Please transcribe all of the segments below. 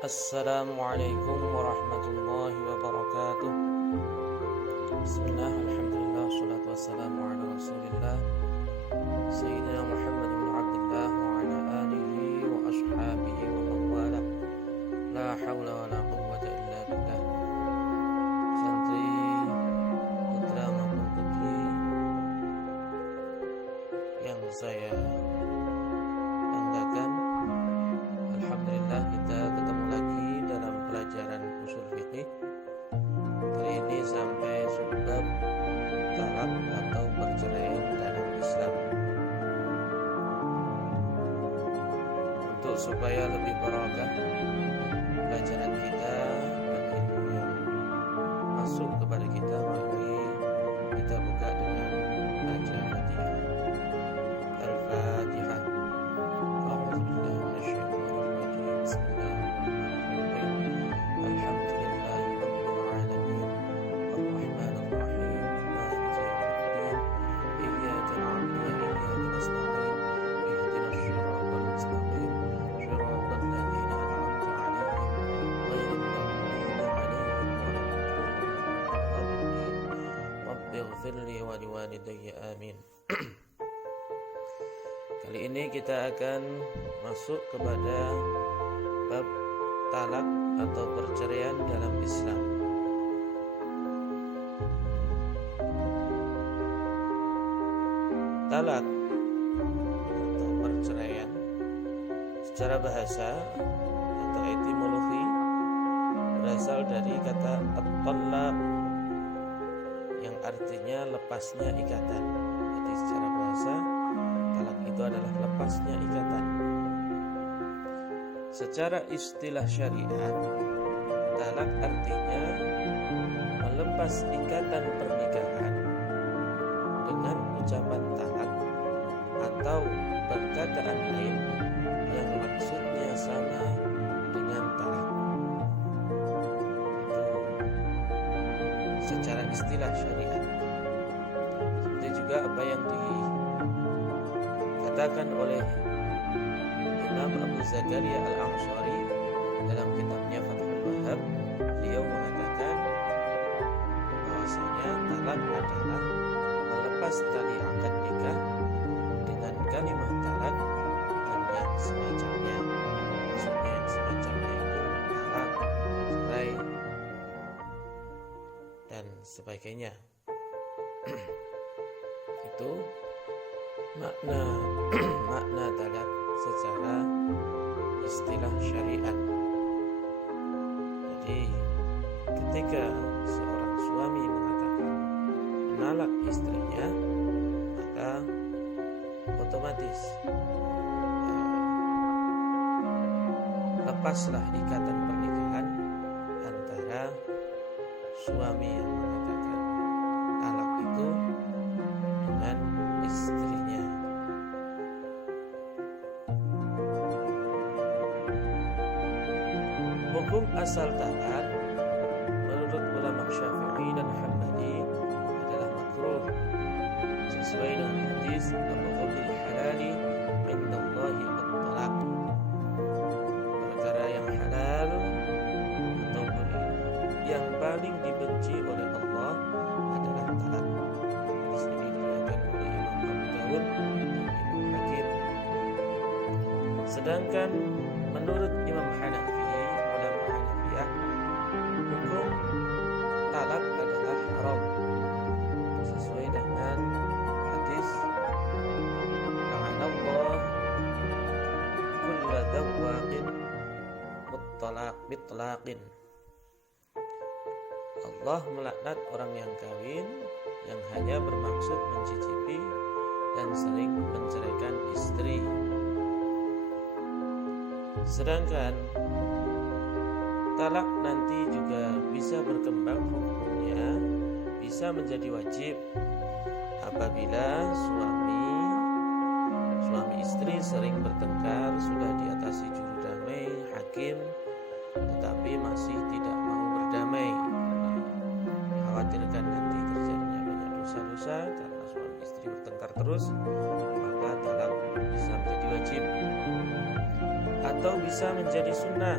Assalamualaikum warahmatullahi wabarakatuh. Bismillah, alhamdulillah, salatu wassalamu ala rasulillah Sayyidina Muhammad bin Abdullah wa ala alihi wa ashabihi wa mawala. La hawla wa la quwwata illa billah. Santri, putra maupun putri yang saya banggakan, alhamdulillah kita ketemu lagi dalam pelajaran usul fikih. Kali ini sampai bab talak atau perceraian dalam Islam. Untuk supaya lebih barokah pelajaran kita dan ilmu yang masuk kepada kita, mari kita buka dengan baca Fatihah. Al-Fatihah. Amin. Kali ini kita akan masuk kepada bab talak atau perceraian dalam Islam. Talak atau perceraian secara bahasa atau etimologi berasal dari kata at-talaq yang artinya lepasnya ikatan. Jadi secara bahasa talak itu adalah lepasnya ikatan. Secara istilah syariat, talak artinya melepas ikatan pernikahan dengan ucapan talak atau perkataan lain yang maksudnya sama dengan talak. Secara istilah syariat. Itu juga apa yang dikatakan oleh Imam Abu Zakaria Al-Ansari dalam kitabnya Fathul Wahhab. Beliau mengatakan bahwasanya talak adalah melepas tali akad nikah dengan kalimat talak dan yang semacamnya. Maksudnya yang semacamnya itu talak, cerai, dan sebagainya. Itu makna talak secara istilah syariat. Jadi ketika seorang suami mengatakan menalak istrinya, maka otomatis lepaslah ikatan pernikahan antara suami yang mengatakan talak itu dengan istrinya. Hukum asal talak menurut ulama Syafi'i dan Hambali adalah makruh sesuai dengan hadis abghadul halali indallahi at-talaq. Perkara yang halal atau yang paling dibenci oleh Allah adalah talak. Hadis ini diriwayatkan oleh Imam Abu Dawud dan Imam Hakim. Sedangkan menurut Imam Hanafi, ulama Hanafiyah, hukum talak adalah haram sesuai dengan hadis la'anallahu kulla dhawwaqin bitlaqin. Allah melaknat orang yang kawin yang hanya bermaksud mencicipi dan sering menceraikan istri. Sedangkan talak nanti juga bisa berkembang hukumnya, bisa menjadi wajib apabila suami istri sering bertengkar, sudah diatasi juru damai, hakim, tetapi masih tidak mau berdamai khawatirkan nanti terjadinya banyak dosa-dosa karena suami istri bertengkar terus, maka talak bisa menjadi wajib atau bisa menjadi sunnah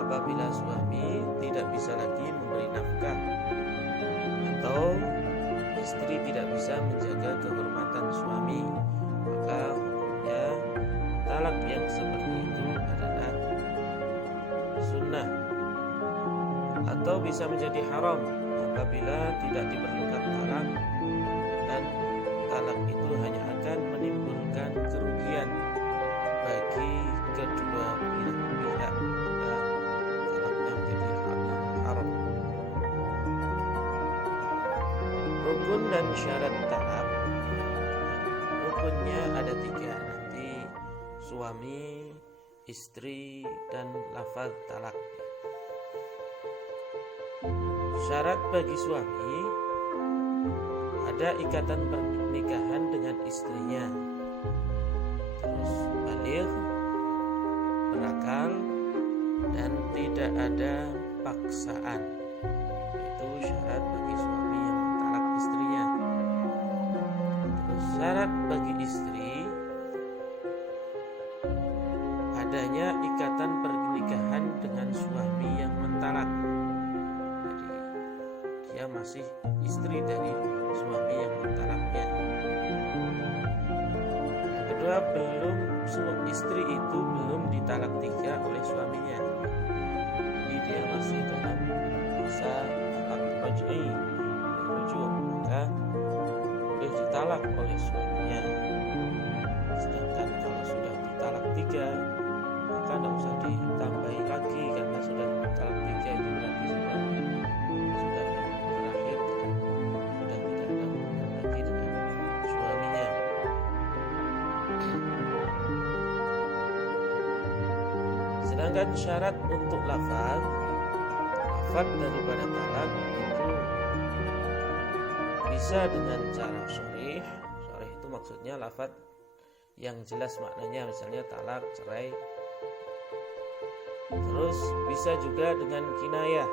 apabila suami tidak bisa lagi memberi nafkah atau istri tidak bisa menjaga kehormatan suami, maka hukumnya talak yang seperti itu adalah sunnah. Atau bisa menjadi haram apabila tidak diperlukan talak dan talak itu hanya akan menimbulkan kerugian bagi kedua belah pihak, maka talaknya menjadi haram. Rukun dan syarat talak. Rukunnya ada 3, nanti suami, istri, dan lafaz talak. Syarat bagi suami ada ikatan pernikahan dengan istrinya, terus baligh, berakal, dan tidak ada paksaan. Itu syarat bagi suami yang mentalak istrinya. Terus syarat bagi istri adanya ikatan pernikahan dengan suami yang mentalak. Dia masih istri dari suami yang mentalaknya. Yang kedua, istri itu belum ditalak 3 oleh suaminya, jadi dia masih dalam masa talak raj'i, rujuk, maka boleh ditalak oleh suaminya. Sedangkan kalau sudah ditalak 3, maka tidak usah ditambahi lagi, karena sudah ditalak 3 itu berarti sudah Sedangkan syarat untuk lafaz daripada talak itu bisa dengan cara sharih. Sharih itu maksudnya lafaz yang jelas maknanya, misalnya talak, cerai. Terus bisa juga dengan kinayah.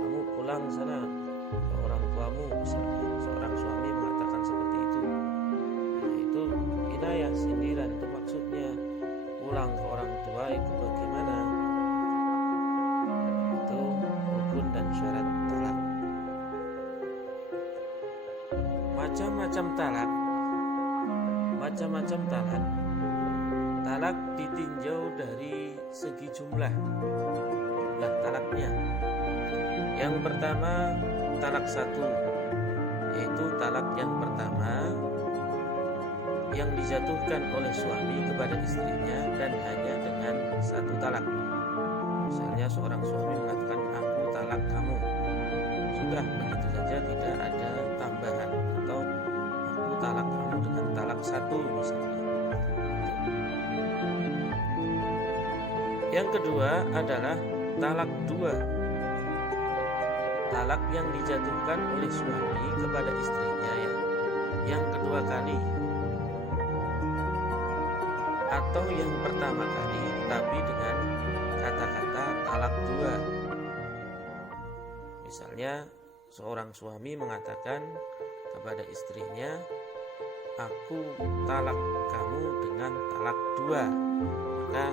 Kamu pulang sana ke orang tuamu, misalnya seorang suami mengatakan seperti itu. Nah, itu kinayah, sindiran, itu maksudnya. Pulang ke orang tua itu bagaimana? Itu rukun dan syarat talak. Macam-macam talak. Talak ditinjau dari segi jumlah talaknya. Yang pertama, talak 1, yaitu talak yang pertama yang dijatuhkan oleh suami kepada istrinya dan hanya dengan 1 talak. Misalnya seorang suami mengatakan, aku talak kamu, sudah begitu saja, tidak ada tambahan, atau aku talak kamu dengan talak 1 misalnya. Yang kedua adalah talak 2, talak yang dijatuhkan oleh suami kepada istrinya yang kedua kali, atau yang pertama kali tapi dengan kata-kata talak 2. Misalnya seorang suami mengatakan kepada istrinya, aku talak kamu dengan talak 2, maka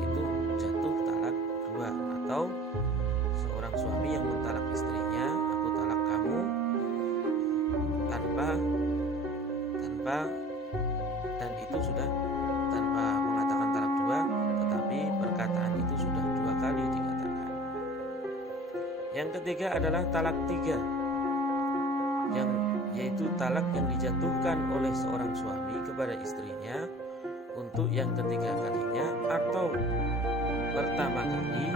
itu jatuh talak 2. Atau seorang suami yang mentalak istrinya, aku talak kamu tanpa dan itu sudah tanpa mengatakan talak 2, tetapi perkataan itu sudah 2 kali dikatakan. Yang ketiga adalah talak 3, yaitu talak yang dijatuhkan oleh seorang suami kepada istrinya untuk yang ketiga kalinya atau pertama kali,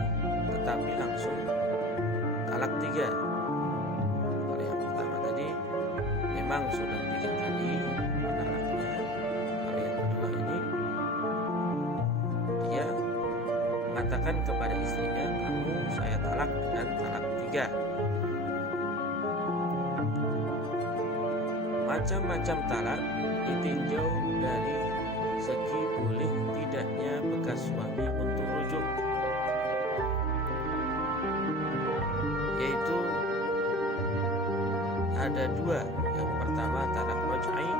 tetapi langsung talak 3. Kalau yang pertama tadi memang sudah 3 kali mentalaknya. Kalau yang kedua ini dia mengatakan kepada istrinya, kamu saya talak dengan talak 3. Macam-macam talak ditinjau dari segi boleh tidaknya bekas suami untuk rujuk, yaitu ada 2. Yang pertama talak raj'i,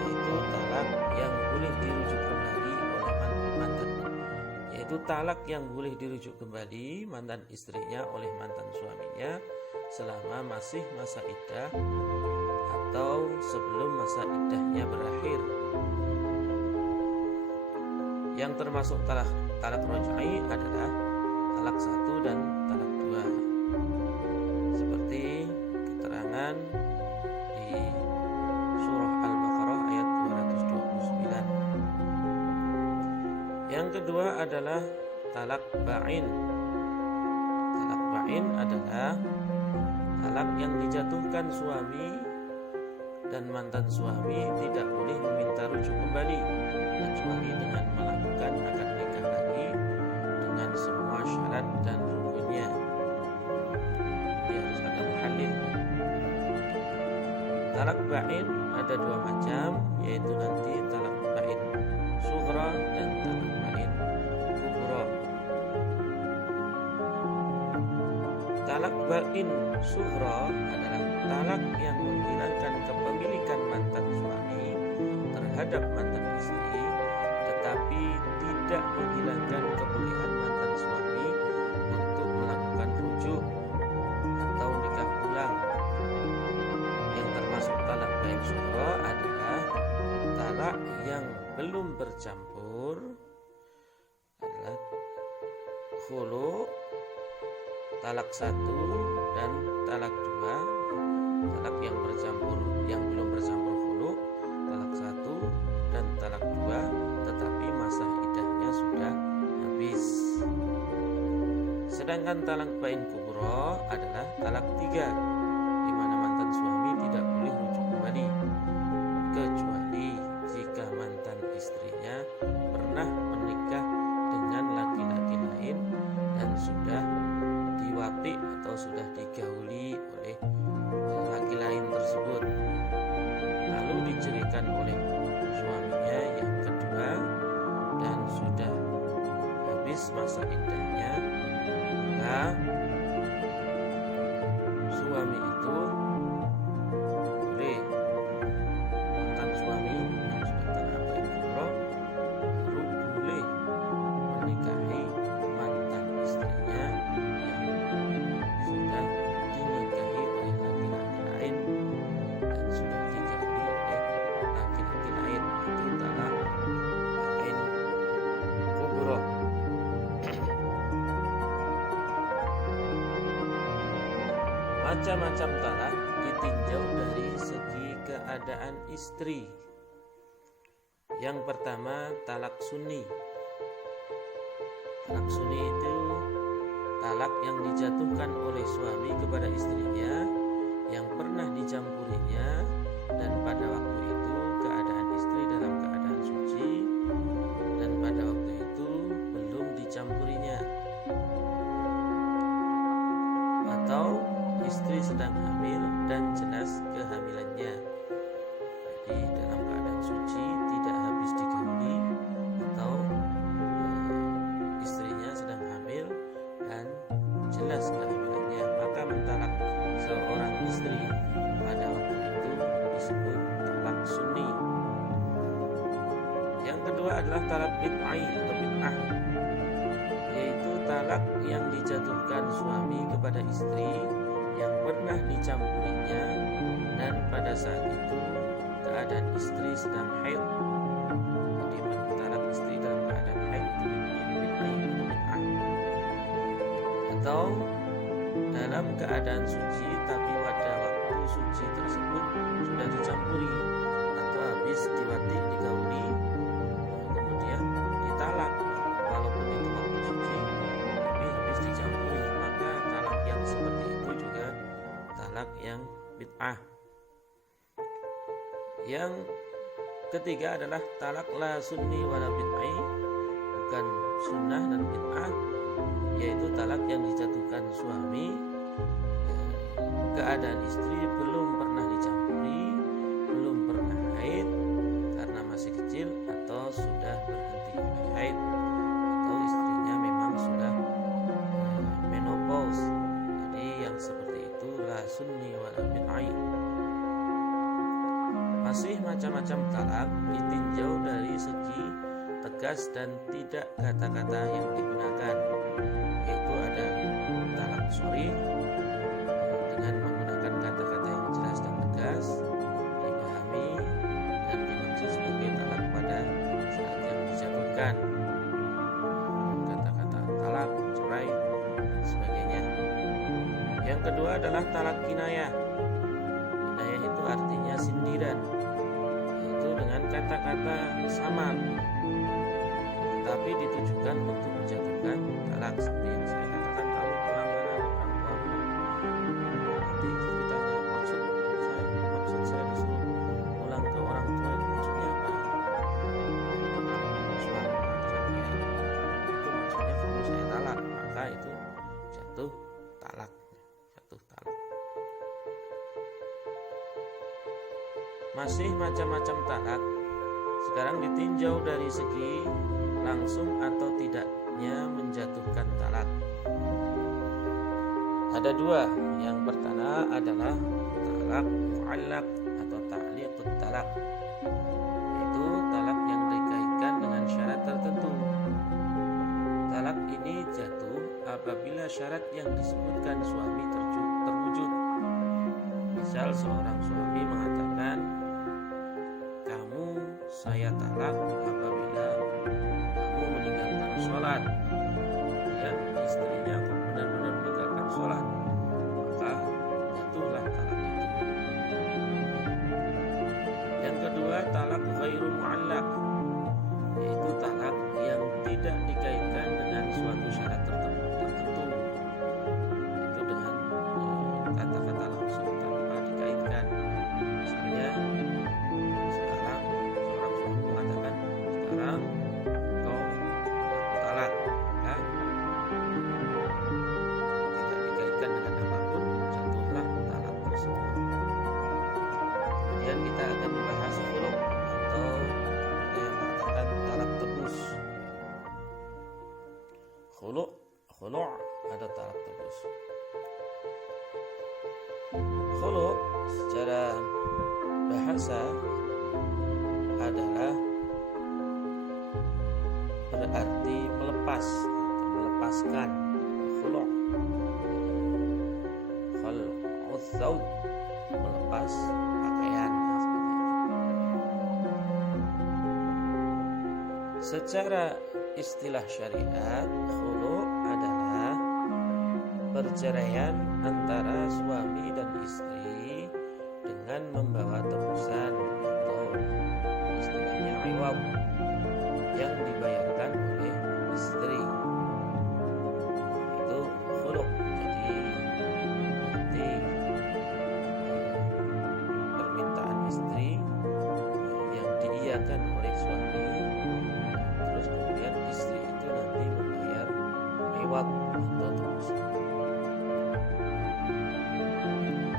yaitu talak yang boleh dirujuk kembali oleh mantan yaitu talak yang boleh dirujuk kembali mantan istrinya oleh mantan suaminya selama masih masa iddah atau sebelum masa iddahnya berakhir. Yang termasuk talak raj'i adalah talak 1 dan talak 2, seperti keterangan di surah Al-Baqarah ayat 229. Yang kedua adalah talak ba'in. Talak ba'in adalah talak yang dijatuhkan suami dan mantan suami tidak boleh meminta rujuk kembali kecuali dengan melakukan akad nikah lagi dengan semua syarat dan rukunnya. Dia harus ada muhallil. Talak ba'in ada 2 macam, yaitu nanti talak ba'in sughra dan talak ba'in kubra. Talak ba'in sughra adalah talak yang menghilangkan kepemilikan mantan suami terhadap mantan istri, tetapi tidak menghilangkan kebolehan mantan suami untuk melakukan rujuk atau nikah ulang. Yang termasuk talak ba'in sughra adalah talak yang belum bercampur, adalah khulu, talak 1 dan talak 2. Talak yang bercampur, yang belum bercampur khulu, talak 1 dan talak 2, tetapi masa iddahnya sudah habis. Sedangkan talak ba'in kubra adalah talak 3, di mana mantan suami tidak boleh rujuk kembali kecuali jika mantan istrinya pernah menikah dengan laki-laki lain dan sudah diwati atau sudah digauli oleh laki lain tersebut, lalu diceraikan oleh suaminya yang kedua dan sudah habis masa iddahnya, maka suami itu boleh, mantan suami yang sudah talak ba'in kubra baru boleh menikahi mantan istrinya yang sudah dinikahi oleh laki-laki lain dan sudah digauli oleh laki-laki lain, itu talak ba'in kubra. Macam-macam talak ditinjau dari segi keadaan istri. Yang pertama, talak sunni. Talak sunni itu talak yang dijatuhkan oleh suami kepada istrinya yang pernah dicampurinya dan pada waktu itu keadaan istri dalam keadaan suci dan pada waktu itu belum dicampurinya, atau istri sedang hamil dan jelas kehamilannya, jadi dalam keadaan suci tidak habis digauli, atau istrinya sedang hamil dan jelas kehamilannya, maka mentalak seorang istri pada waktu itu disebut talak sunni. Yang kedua adalah talak bid'ah atau bid'ah, yaitu talak yang dijatuhkan suami kepada istri yang pernah dicampurinya dan pada saat itu keadaan istri sedang haid. Jadi mentalak istri dalam keadaan haid itu bid'ah atau bid'ah. Atau dalam keadaan suci tapi pada waktu suci tersebut sudah dicampuri atau habis diwati digauli kemudian ditalak, walaupun itu waktu suci tapi habis dicampuri, maka talak yang seperti itu juga talak yang bid'ah. Yang ketiga adalah talak la sunni wala bid'ah, bukan sunnah dan bid'ah, yaitu talak yang dijatuhkan suami keadaan istri belum pernah dicampuri, belum pernah haid karena masih kecil, atau sudah berhenti haid, atau istrinya memang sudah menopause. Jadi yang seperti itu la sunni wala bid'ah. Masih macam-macam talak ditinjau dari segi tegas dan tidak kata-kata yang digunakan, yaitu ada talak sharih dengan menggunakan kata-kata yang jelas dan tegas, dipahami dan dimaksud sebagai talak pada saat yang dijatuhkan, kata-kata talak, cerai dan sebagainya. Yang kedua adalah talak kinayah. Kinayah itu artinya sindiran, yaitu dengan kata-kata samar tetapi ditujukan untuk menjatuhkan talak, seperti yang saya katakan, kamu pulang mana orang tuamu. Nanti ceritanya maksud saya disuruh pulang ke orang tua itu maksudnya apa? Suami mengatakan ya, itu maksudnya kamu saya talak, maka itu jatuh talak. Masih macam-macam talak. Sekarang ditinjau dari segi langsung atau tidaknya menjatuhkan talak. Ada dua. Yang pertama adalah talak mu'allaq atau ta'liqut talak, yaitu talak yang dikaitkan dengan syarat tertentu. Talak ini jatuh apabila syarat yang disebutkan suami terwujud. Misal seorang suami mengatakan, kamu saya talak apabila kamu meninggalkan sholat. Kemudian istrinya benar-benar meninggalkan sholat, maka jatuhlah talak itu. Yang kedua, talak ghairu mu'allaq, yaitu talak yang tidak dikaitkan dengan suatu syarat tertentu, itu dengan kata-kata langsung tanpa dikaitkan. Misalnya sekarang seorang suami mengatakan, sekarang kau aku talak, ya? Tidak dikaitkan dengan apapun, jatuhlah talak tersebut. Kemudian kita akan membahas khulu' atau yang mengatakan talak tebus. Khulu' atau talak tebus. Khulu' secara bahasa adalah berarti melepas atau melepaskan. Khulu', khal'u thawb, melepas pakaian, seperti itu. Secara istilah syariat, khulu' adalah perceraian antara suami dan istri dengan membawa tebusan atau istilahnya iwab yang dibayarkan oleh istri. Itu khulu'. Jadi permintaan istri yang diiyakan oleh suami, terus kemudian istri itu nanti membayar iwab atau tebusan.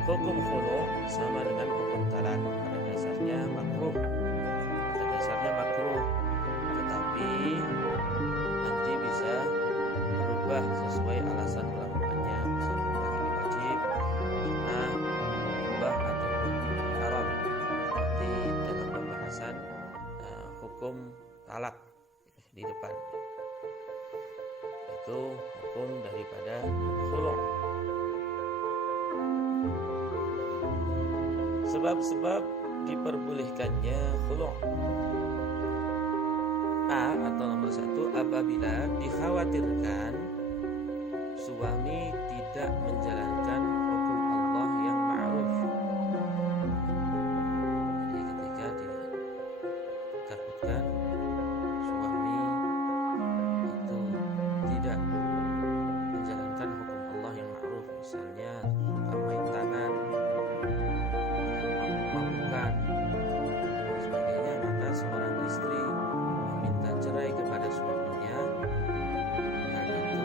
Hukum khulu' sama dengan hukum talak, pada dasarnya makruh, tetapi nanti bisa berubah sesuai alasan melakukannya. Bisa berubah jadi wajib, sunnah, mubah ataupun haram. Nanti dalam pembahasan hukum talak di depan. Itu hukum daripada khulu'. Sebab-sebab diperbolehkannya khulu'. A atau nomor 1, apabila dikhawatirkan suami tidak menjalankan hukum Allah yang ma'ruf. Jadi ketika ditakutkan suami itu tidak menjalankan hukum Allah yang ma'ruf, misalnya suka main tangan, mabuk-mabukan dan sebagainya, maka seorang istri meminta cerai kepada suaminya, hal itu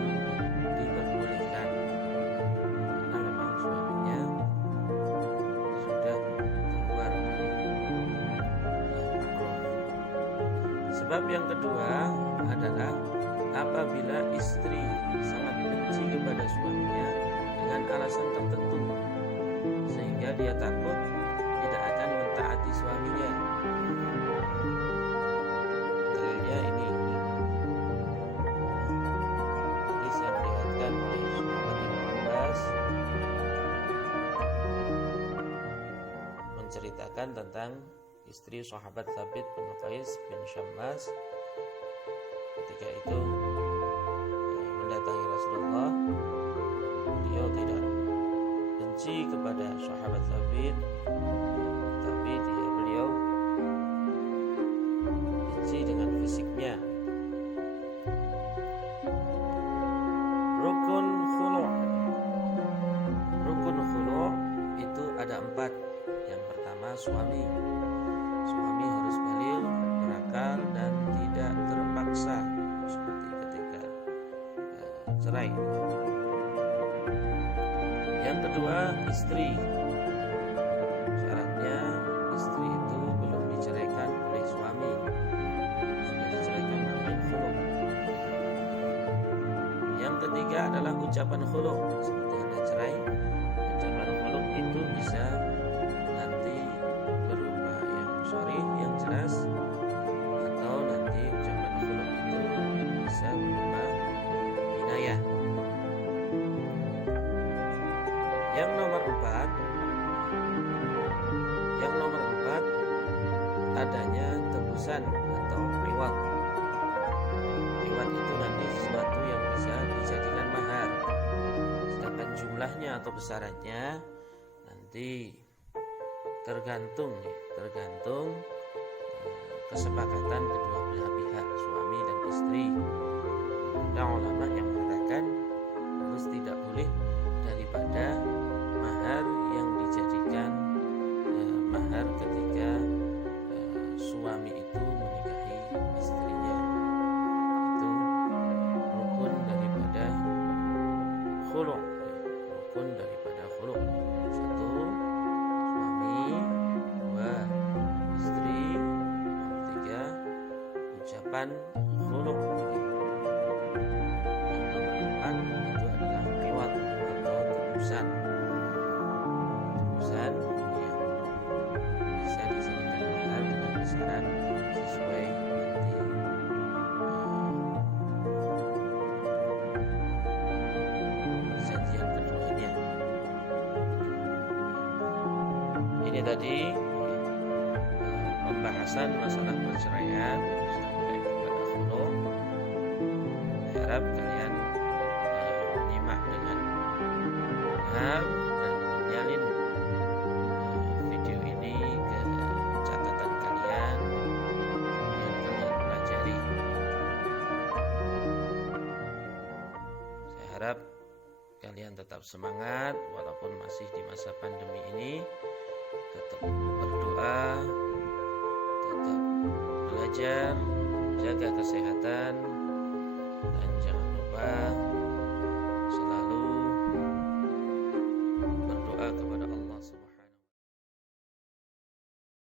diperbolehkan karena memang suaminya sudah keluar dari yang ma'ruf. Sebab yang kedua adalah apabila istri sangat benci kepada suaminya dengan alasan tertentu sehingga dia takut tidak akan mentaati suaminya. Dalilnya ini menceritakan tentang istri sahabat Thabit bin Qais bin Syammas. Ketika itu mendatangi Rasulullah, beliau tidak benci kepada sahabat Thabit, tapi beliau benci dengan fisiknya. Rukun khulu' itu ada 4. Yang pertama, suami harus baligh, berakal dan tidak terpaksa seperti ketika cerai. Yang kedua, istri. Syaratnya istri itu belum diceraikan oleh suami, sudah diceraikan namanya khulu'. Yang ketiga adalah ucapan khulu', seperti Anda cerai. Ucapan khulu' itu bisa nanti berupa yang sharih, yang jelas, atau nanti ucapan khulu' itu bisa berupa inayah. Yang nomor 4 adanya tebusan atau riwat. Riwat itu nanti sesuatu yang bisa dijadikan mahar. Sedangkan jumlahnya atau besarannya nanti tergantung kesepakatan kedua belah pihak, suami dan istri. Ada ulama yang mengatakan harus tidak boleh daripada mahar yang dijadikan mahar ketika suami itu menikahi istrinya. Itu rukun daripada khulu'. 1, suami, 2, istri, 3, ucapan khulu'. Yang nomor 4 itu adalah riwat atau tebusan yang bisa dijadikan mahar dengan besaran sesuai nanti perjanjian keduanya. Ini tadi pembahasan masalah perceraian sampai kepada khulu'. Saya harap kalian menyimak dengan benar dan menyalin video ini ke catatan kalian yang kalian pelajari. Saya harap kalian tetap semangat walaupun masih di masa pandemi ini. Tetap berdoa, tetap belajar, jaga kesehatan, dan jangan lupa